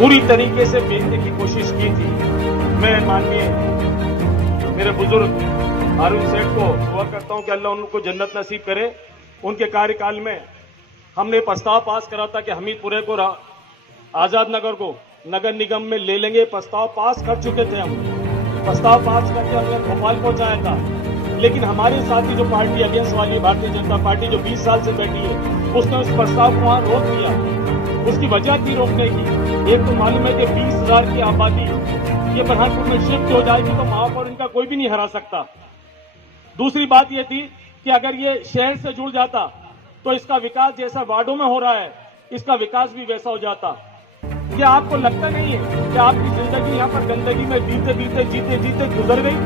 पूरी तरीके से बेचने की कोशिश की थी। मैं माननीय मेरे बुजुर्ग अरुण सेठ को दुआ करता हूं कि अल्लाह उनको जन्नत नसीब करे। उनके कार्यकाल में हमने प्रस्ताव पास करा था कि हमीरपुरे को आजाद नगर को नगर निगम में ले लेंगे। प्रस्ताव पास कर चुके थे हम, प्रस्ताव पास करके हमने भोपाल पहुंचाया था। लेकिन हमारे साथी जो पार्टी अगेंस्ट वाली भारतीय जनता पार्टी जो 20 साल से बैठी है, उसने उस प्रस्ताव को वहां रोक दिया। उसकी वजह थी रोकने की, एक तो मालूम है कि 20,000 की आबादी ये बुरहानपुर में शिफ्ट हो जाएगी तो महापौर इनका कोई भी नहीं हरा सकता। दूसरी बात ये थी कि अगर ये शहर से जुड़ जाता तो इसका विकास जैसा वार्डों में हो रहा है, इसका विकास भी वैसा हो जाता। क्या आपको लगता नहीं है कि आपकी जिंदगी यहाँ पर गंदगी में जीते गुजर गई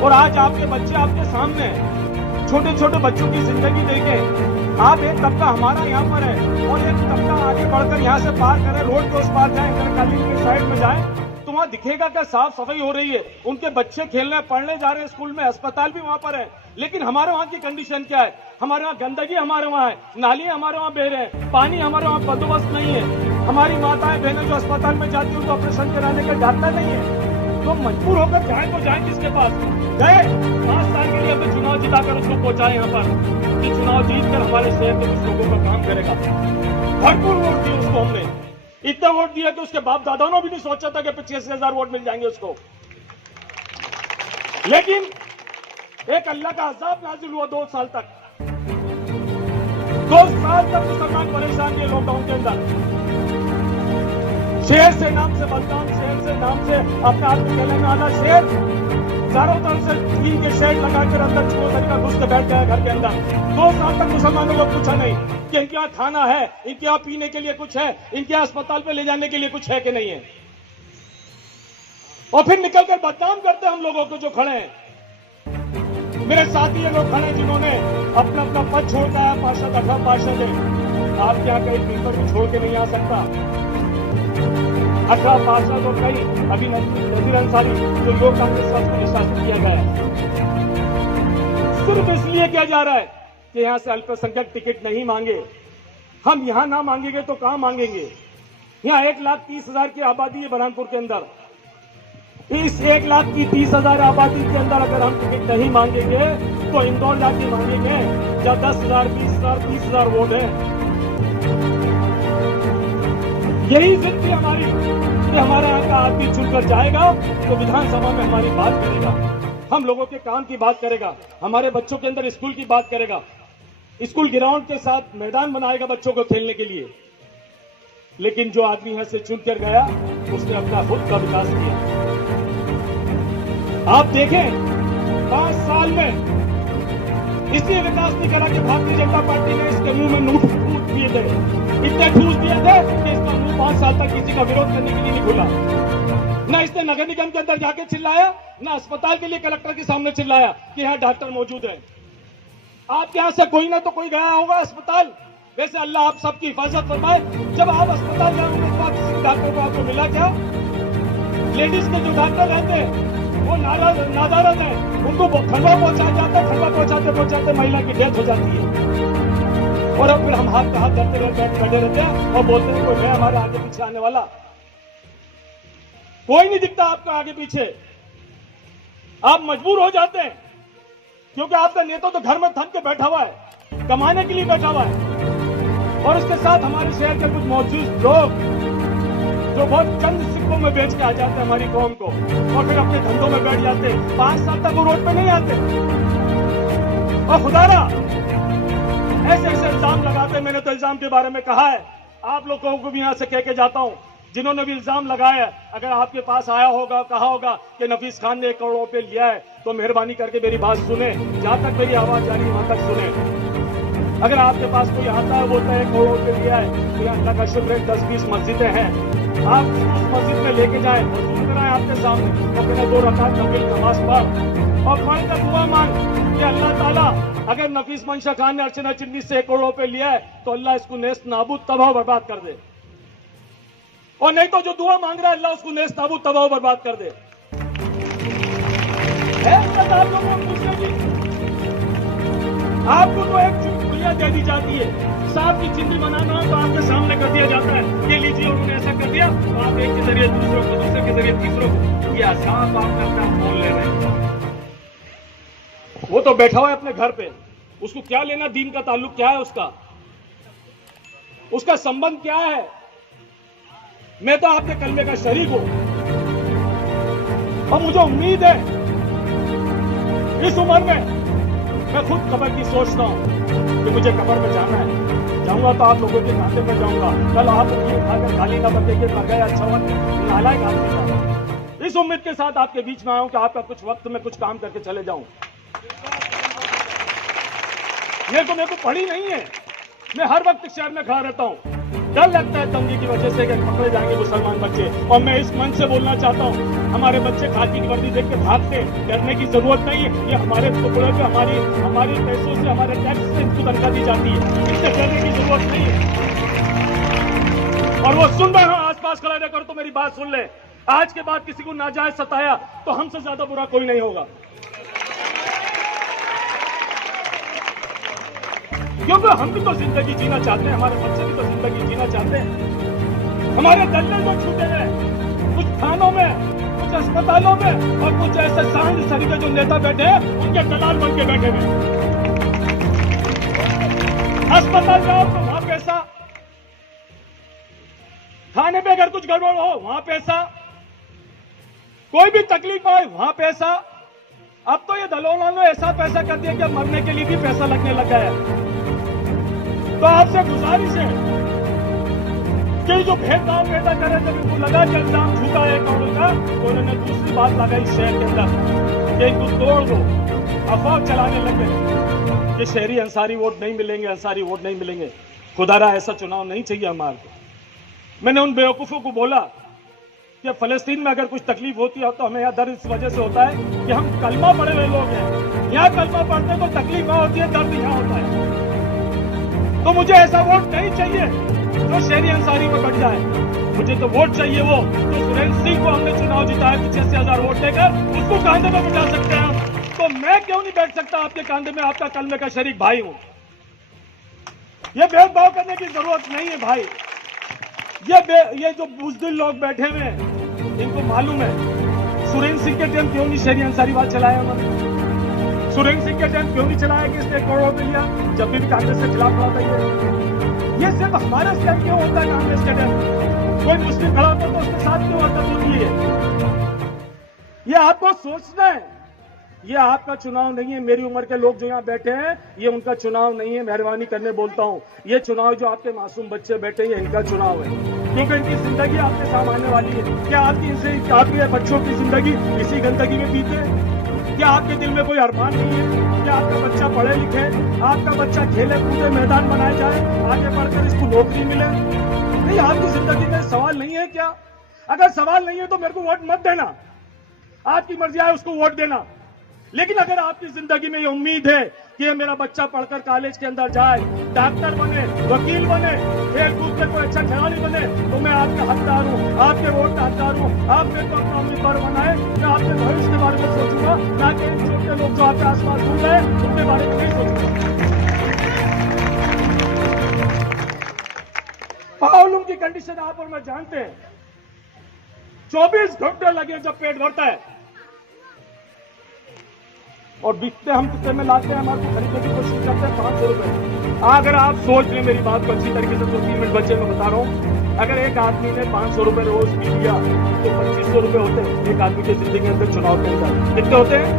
और आज आपके बच्चे आपके सामने हैं। छोटे छोटे बच्चों की जिंदगी देखें। आप एक तबका हमारा यहाँ पर है और एक तबका आगे बढ़कर यहाँ से पार करें, रोड के उस पार जाए, इंटरकालीन के साइड में जाए तो वहां दिखेगा कि साफ सफाई हो रही है, उनके बच्चे खेलने पढ़ने जा रहे हैं स्कूल में, अस्पताल भी वहां पर है। लेकिन हमारे वहां की कंडीशन क्या है? हमारे वहां गंदगी हमारे वहां है, नाली हमारे वहां बह रहे हैं, पानी हमारे वहां बंदोबस्त नहीं है। हमारी माताएं बहनें जो अस्पताल में जाती है उनको ऑपरेशन कराने का डॉक्टर नहीं है, तो मजबूर होकर जाए तो जाए किसके पास? गए 5 साल के लिए हमें चुनाव जिताकर उसको पहुंचाए यहाँ पर कि चुनाव जीतकर हमारे शहर के कुछ लोगों का काम करेगा। भरपूर वोट दिए उसको हमने, इतना वोट दिया कि उसके बाप दादाओं ने भी नहीं सोचा था कि 85,000 वोट मिल जाएंगे उसको। लेकिन एक अल्लाह का अज़ाब नाजिल हुआ 2 साल तक। 2 साल तक मुसलमान परेशान थे लॉकडाउन के अंदर। शेर से नाम से बदनाम, शेर से नाम से अपने आप को कहने वाला शेर चारों तरफ से टीन के शेड लगाकर अंदर चोर तरीका घुस के बैठ गया घर के अंदर। 2 साल तक मुसलमानों को पूछा नहीं कि इनके यहाँ खाना है, इनके यहाँ पीने के लिए कुछ है, इनके यहाँ अस्पताल पे ले जाने के लिए कुछ है कि नहीं है। और फिर निकलकर बदनाम करते हम लोगों को जो खड़े हैं। मेरे साथी ये लोग खड़े जिन्होंने अपना अपना पद छोड़ के आया, पार्षद 18 पार्षद है। आप क्या कहीं पेपर को छोड़ के नहीं आ सकता? 18 पार्षद और कई अभी नजीर अंसारी जो योग कांग्रेस को निष्कासित किया गया है, सिर्फ इसलिए किया जा रहा है कि यहां से अल्पसंख्यक टिकट नहीं मांगे। हम यहां ना मांगेंगे तो कहां मांगेंगे? यहां 1,30,000 की आबादी है बुरहानपुर के अंदर। इस 1,30,000 आबादी के अंदर अगर हम टिकट नहीं मांगेंगे तो इंदौर जाके मांगेंगे जब 10,000, 20,000, 30,000 वोट है। यही जिद थी हमारी कि हमारे यहाँ का आदमी चुनकर जाएगा तो विधानसभा में हमारी बात करेगा, हम लोगों के काम की बात करेगा, हमारे बच्चों के अंदर स्कूल की बात करेगा, स्कूल ग्राउंड के साथ मैदान बनाएगा बच्चों को खेलने के लिए। लेकिन जो आदमी यहां से चुनकर गया उसने अपना खुद का विकास किया। आप देखें 5 साल में इसलिए विकास नहीं करा कि भारतीय जनता पार्टी ने इसके मुंह में नूट दिए थे, इतने ठूस दिए थे कि इसका मुंह 5 साल तक किसी का विरोध करने के लिए नहीं खुला। न इसने नगर निगम के अंदर जाके चिल्लाया, न अस्पताल के लिए कलेक्टर के सामने चिल्लाया कि यहाँ डॉक्टर मौजूद है। आपके यहां से कोई ना तो कोई गया होगा अस्पताल। वैसे अल्लाह आप सबकी हिफाजत फरमाए। जब आप अस्पताल जाओगे तो आप किसी डॉक्टर को आपको मिला क्या? लेडीज के जो डॉक्टर रहते हैं वो नादारत है, उनको खंडवा पहुंचा जाता है, खंडवा पहुंचाते महिला की डेथ हो जाती है। और अब फिर हम हाथ धरते बैठे रहते हैं और बोलते हैं कोई है हमारे आगे पीछे आने वाला। कोई नहीं दिखता आपका आगे पीछे। आप मजबूर हो जाते हैं क्योंकि आपका नेता तो घर में थम के बैठा हुआ है, कमाने के लिए बैठा हुआ है। और उसके साथ हमारे शहर के कुछ मौजूद लोग जो बहुत चंद सिक्कों में बेच के आ जाते हैं हमारी कौम को और फिर अपने धंधों में बैठ जाते हैं। 5 साल तक वो रोड पे नहीं आते और खुदारा ऐसे ऐसे इल्जाम लगाते। मैंने तो इल्जाम के बारे में कहा है, आप लोगों को भी यहां से कह के जाता हूं, जिन्होंने भी इल्जाम लगाया, अगर आपके पास आया होगा, कहा होगा कि नफीस खान ने 1 करोड़ रुपए लिया है, तो मेहरबानी करके मेरी बात सुने, जहां तक मेरी आवाज जा रही है वहां तक सुने। अगर आपके पास कोई आता है बोलता है 1 करोड़ रुपए लिया है, तो अल्लाह का शुक्र है 10-20 मस्जिदें हैं, आप उस मस्जिद में लेके जाए, वसूल कराए आपके सामने और कहना 2 रकात नफिल नमाज पढ़ और पढ़ कर दुआ मांग कि अल्लाह ताला अगर नफीस मंशा खान ने अर्चना चिन्नी से 1 करोड़ रुपए लिया है तो अल्लाह इसको नेस्त नाबूद तबाह बर्बाद कर दे, और नहीं तो जो दुआ मांग रहा है अल्लाह उसको नेस्त नाबूद तबाह बर्बाद कर दे। आप लोगों को पूछने की आपको तो एक जिंदगियां दे दी जाती है। सांप की चिंदी बनाना तो आपके सामने कर दिया जाता है, ये लीजिए उन्होंने ऐसा कर दिया, तो आप एक के जरिए दूसरों को, दूसरे के जरिए तीसरों को, ये सांप आपने अपना मोल ले रहे हैं। वो तो बैठा हुआ है अपने घर पे, उसको क्या लेना दीन का ताल्लुक क्या है, उसका संबंध क्या है? मैं तो आपके कलमे का शरीक हूं और मुझे उम्मीद है इस उम्र में मैं खुद कब्र की सोचता हूं कि मुझे कब्र में जाना है। जाऊंगा तो आप लोगों के खाते पर जाऊंगा, कल आप उंगली उठाकर गाली ना बचे के मर गए, अच्छा वक्त नालायक आदमी था। इस उम्मीद के साथ आपके बीच में आया हूं कि आपका कुछ वक्त में कुछ काम करके चले जाऊं। मेरे को पड़ी नहीं है, मैं हर वक्त शहर में खड़ा रहता हूं। डर लगता है दंगे की वजह से कि पकड़े जाएंगे मुसलमान बच्चे, और मैं इस मन से बोलना चाहता हूं, हमारे बच्चे खाकी की वर्दी देख के भागते, डरने की जरूरत नहीं है। ये हमारे टुकड़े पे हमारे पैसों से, हमारे टैक्स से इनको तनख्वाह दी जाती है, इससे डरने की जरूरत नहीं है। और वो सुन रहे हो आसपास खड़ा रहकर, तो मेरी बात सुन ले, आज के बाद किसी को नाजायज सताया तो हमसे ज्यादा बुरा कोई नहीं होगा, क्योंकि हम भी तो जिंदगी जीना चाहते हैं, हमारे बच्चे भी तो जिंदगी जीना चाहते हैं। हमारे दल्ले जो छूटे हैं कुछ थानों में, कुछ अस्पतालों में, और कुछ ऐसे सांझ सरी के जो नेता बैठे हैं उनके दलाल बन के बैठे हुए। अस्पताल जाओ तो वहां पैसा, खाने पे अगर कुछ गड़बड़ हो वहां पैसा, कोई भी तकलीफ आए वहां पैसा। अब तो ये दलालों ने ऐसा पैसा कर दिया कि मरने के लिए भी पैसा लगने लगा है। तो आपसे गुजारिश है कि जो भेदभाव पैदा करे, जब इनको लगा कि इल्जाम झूठा है कांग्रेस का, तो उन्होंने दूसरी बात लगाई शहर के अंदर कि इनको तोड़ दो, अफवाह चलाने लगे कि शहरी अंसारी वोट नहीं मिलेंगे, अंसारी वोट नहीं मिलेंगे। खुदारा ऐसा चुनाव नहीं चाहिए हमारे को। मैंने उन बेवकूफों को बोला कि फलस्तीन में अगर कुछ तकलीफ होती है तो हमें यहाँ दर्द इस वजह से होता है कि हम कलमा पढ़े हुए लोग हैं, यहाँ कलमा पढ़ते तो तकलीफ वहां होती है, दर्द यहाँ होता है। तो मुझे ऐसा वोट नहीं चाहिए जो शहरी अंसारी में बढ़ जाए, मुझे तो वोट चाहिए वो जो सुरेंद्र सिंह को हमने चुनाव जिताया 85,000 वोट देकर, उसको कांधे में बिठा सकते हैं। तो मैं क्यों नहीं बैठ सकता आपके कांधे में, आपका कलमे का शरीक भाई हूं। ये भेदभाव करने की जरूरत नहीं है भाई। ये जो बुजदिल लोग बैठे हुए हैं, इनको मालूम है सुरेंद्र सिंह के टाइम क्यों नहीं शहरी अंसारी बात चलाया उन्होंने, सुरेंद्र सिंह के टाइम क्यों नहीं चलाया कि इसने 1 करोड़ रुपए लिया जब भी कांग्रेस के खिलाफ लड़ा था। ये सिर्फ हमारा स्टैंड क्यों होता है कांग्रेस के टाइम, कोई मुस्लिम खड़ा होता तो उसके साथ क्यों हरकत होती है। ये आपको सोचना है, ये आपका चुनाव नहीं है। मेरी उम्र के लोग जो यहाँ बैठे हैं, ये उनका चुनाव नहीं है, मेहरबानी करने बोलता हूँ। ये चुनाव जो आपके मासूम बच्चे बैठे हैं, इनका चुनाव है, क्योंकि इनकी जिंदगी आपके सामने आने वाली है। क्या आपके बच्चों की जिंदगी इसी गंदगी में बीते? क्या आपके दिल में कोई अरमान नहीं है? क्या आपका बच्चा पढ़े लिखे, आपका बच्चा खेले कूदे, मैदान बनाए जाए, आगे बढ़कर इसको नौकरी मिले? नहीं, आपकी जिंदगी में सवाल नहीं है क्या? अगर सवाल नहीं है तो मेरे को वोट मत देना, आपकी मर्जी आए उसको वोट देना। लेकिन अगर आपकी जिंदगी में ये उम्मीद है कि मेरा बच्चा पढ़कर कॉलेज के अंदर जाए, डॉक्टर बने, वकील बने, खेल कूद के कोई अच्छा खिलाड़ी बने, तो मैं आपका हकदार हूँ, आपके वोट का हकदार हूँ। आप मेरे को अपना उम्मीदवार बनाए, मैं आपके भविष्य के बारे में सोचूंगा, ना कि इन छोटे लोग जो आपके आसपास घूम रहे हैं उनके बारे में नहीं सोचूंगा। प्रॉब्लम की कंडीशन आप और मैं जानते हैं, 24 घंटे लगे जब पेट भरता है, और बिकते हम कितने में लाते हैं, हमारे को खरीदने की कोशिश करते हैं 500 रुपए। अगर आप सोच लें मेरी बात को अच्छी तरीके से, 2-3 मिनट बच्चे में बता रहा हूं, अगर एक आदमी ने 500 रुपए रोज पी लिया तो 2500 रुपए होते हैं एक आदमी की जिंदगी के अंदर। चुनाव के अंदर कितने होते हैं?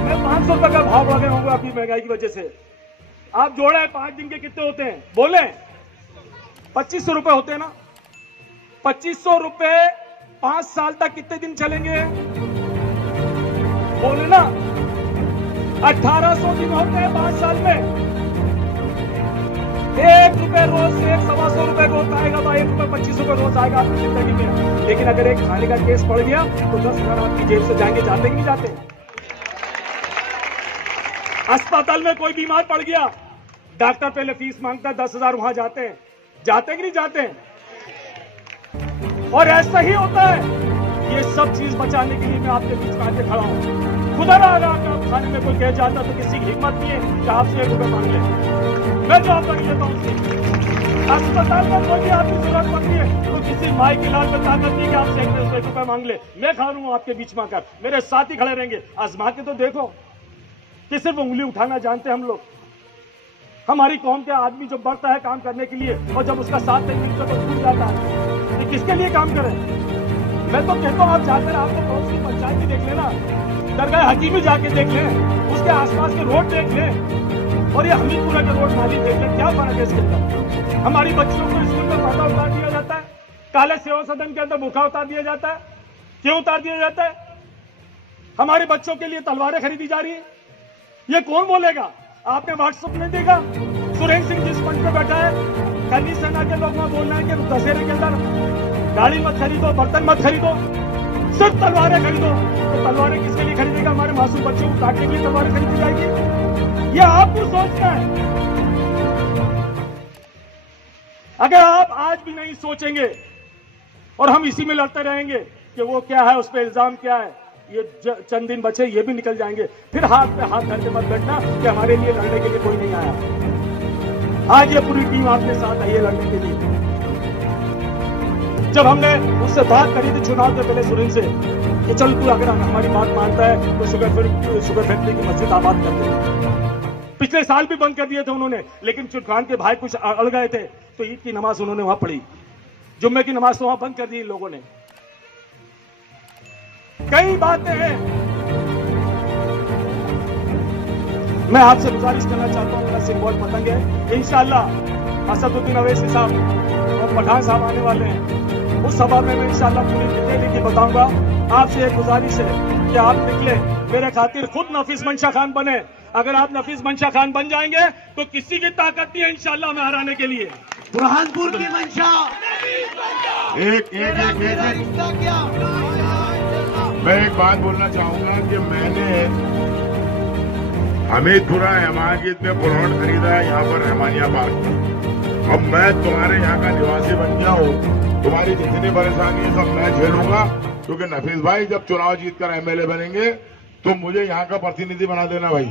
मैं 500 रुपए का भाव लगे होंगे आपकी महंगाई की वजह से। आप जोड़े 5 दिन के कितने होते हैं बोले? 2500 रुपए होते हैं ना। 2500 रुपए 5 साल तक कितने दिन चलेंगे बोले ना? 1800 दिन होते हैं 5 साल में। 1 रुपए रोज से 125 रुपए रोज आएगा, तो 1 रुपए 25 रुपए रोज आएगा आपकी जिंदगी में। लेकिन अगर एक खाने का केस पड़ गया तो 10,000 आपकी जेब से जाएंगे, जाते कि नहीं जाते? अस्पताल में कोई बीमार पड़ गया, डॉक्टर पहले फीस मांगता है, 10,000 वहां जाते हैं, जाते कि नहीं जाते? और ऐसा ही होता है। ये सब चीज बचाने के लिए मैं आपके बीच में आके खड़ा हूं। खुदा रहा खाने में कोई कह जाता तो किसी की हिम्मत नहीं है कि आपसे 1 रुपए मांग ले। मैं जवाबदारी लेता हूँ उसकी। अस्पताल में कोई भी आपकी जरूरत पड़ती है तो किसी माई की लाल में ताकत नहीं कि आपसे 1 रुपए मांग ले। मैं खा लूंगा आपके बीच में आकर, मेरे साथ ही खड़े रहेंगे। आजमा के तो देखो कि सिर्फ उंगली उठाना जानते हैं हम लोग। हमारी कौम के आदमी जब बढ़ता है काम करने के लिए और जब उसका साथ नहीं मिलता तो छूट जाता है। तो किसके लिए काम करें? मैं तो कहता हूँ आप जाकर आपके पड़ोस की पंचायत भी देख लेना, दरगाह हकीमी जाके देख लें, उसके आसपास के रोड देख लें और ये हमीरपुरा के रोड नाली देख लें। क्या फर्क है इसके अंदर? हमारी बच्चियों को स्कूल में पर्दा उतार दिया जाता है, काले सेवा सदन के अंदर बुर्का उतार दिया जाता है। क्यों उतार दिया जाता है? हमारे बच्चों के लिए तलवारें खरीदी जा रही है। ये कौन बोलेगा? आपने व्हाट्सएप नहीं देखा? सुरेंद्र सिंह जिस मंच पे बैठा है, कली सेना के लोग वहां बोल रहे हैं कि दशहरे के अंदर गाड़ी मत खरीदो, बर्तन मत खरीदो, सिर्फ तलवारें खरीदो। तो तलवारें किसके लिए खरीदेगा? हमारे मासूम बच्चों को काटने के लिए तलवारें खरीदी जाएगी। ये आपको सोचना है। अगर आप आज भी नहीं सोचेंगे और हम इसी में लड़ते रहेंगे कि वो क्या है, उस पर इल्जाम क्या है, ये चंद दिन बचे, ये भी निकल जाएंगे। फिर हाथ पे हाथ धर के मत बैठना कि हमारे लिए लड़ने के लिए कोई नहीं आया। आज ये पूरी टीम आपके साथ आई है लड़ने के लिए। जब हमने उससे बात करी थी चुनाव के पहले सुरेंद्र से कि चल तू अगर हमारी बात मानता है तो शुगर फैक्ट्री की मस्जिद आबाद कर दे। पिछले साल भी बंद कर दिए थे उन्होंने, लेकिन चुटकान के भाई कुछ अड़ गए थे तो ईद की नमाज उन्होंने वहां पढ़ी, जुम्मे की नमाज तो वहां बंद कर दी इन लोगों ने। कई बातें हैं। मैं आपसे गुजारिश करना चाहता हूं, मेरा सिंबल पतंग है। इंशाअल्लाह असदुद्दीन अवैसी साहब और पठान साहब आने वाले हैं, उस सभा में मैं इंशाअल्लाह पूरी डिटेल की बताऊंगा। आपसे एक गुजारिश है कि आप निकले, मेरे खातिर खुद नफीस मंशा खान बने। अगर आप नफीस मंशा खान बन जाएंगे तो किसी की ताकत नहीं है इंशाअल्लाह में हराने के लिए। बुरहानपुर की मंशा एक मैं एक बात बोलना चाहूंगा कि मैंने हमीरपुरा हमायत में प्लॉट खरीदा है यहाँ पर रहमानिया पार्क में। अब मैं तुम्हारे यहाँ का निवासी बन गया हूँ, तुम्हारी जितनी परेशानी है सब मैं झेलूंगा, क्योंकि नफीस भाई जब चुनाव जीतकर एमएलए बनेंगे तो मुझे यहाँ का प्रतिनिधि बना देना भाई।